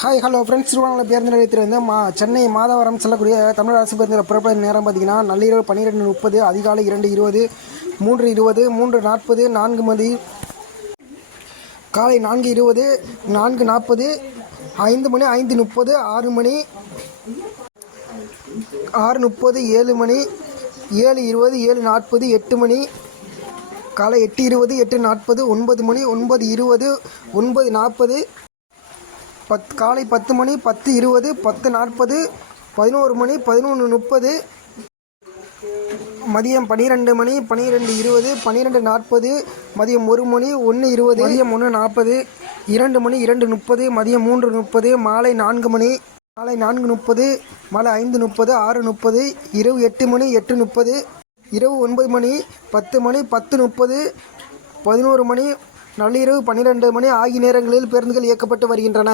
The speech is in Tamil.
ஹாய் ஹலோ ஃப்ரெண்ட்ஸ், திருவண்ணாமலை பேருந்து நிலையத்திலிருந்து சென்னை மாதவரம் செல்லக்கூடிய தமிழக அரசு பேருந்து புறப்பட நேரம் பார்த்தீங்கன்னா நள்ளிரவு 12:30, அதிகாலை 2:20, 3:20, 3:40, 4 மணி, காலை 4:20, 4:40, 5 மணி, 5:30, 6 மணி, 6:30, 7 மணி, 7:20, 7:40, 8 மணி, காலை 8:20, 8:40, 9 மணி, 9:20, 9:40, காலை 10 மணி, 10:20, 10:40, 11 மணி, 11:30, மதியம் 12 மணி, 12:20, 12:40, மதியம் 1 மணி, 1:20, மதியம் 1:40, 2 மணி, 2:30, மதியம் 3:30, மாலை 4 மணி, மாலை 4:30, மாலை 5:30, 6:30, இரவு 8 மணி, 8:30, இரவு 9 மணி, 10 மணி, 10:30, 11 மணி, நள்ளிரவு 12 மணி ஆகிய நேரங்களில் பேருந்துகள் இயக்கப்பட்டு வருகின்றன.